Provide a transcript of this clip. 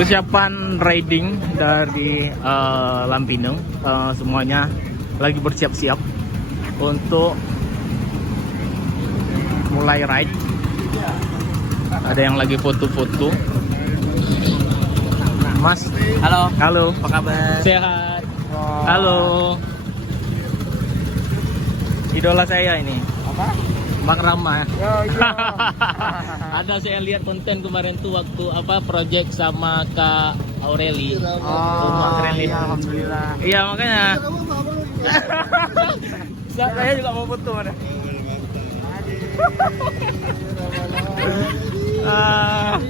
persiapan riding dari Lampinang. Semuanya lagi bersiap-siap untuk mulai ride. Ada yang lagi foto-foto. Mas, Halo. halo, Apa kabar? sehat. Halo, idola saya ini, Apa? Bang Rama. Yo, iya. Ada saya lihat konten kemarin tuh waktu apa project sama Kak Aureli. Oh, keren iya, itu. alhamdulillah. Iya makanya. Saya juga mau foto mana. Ah,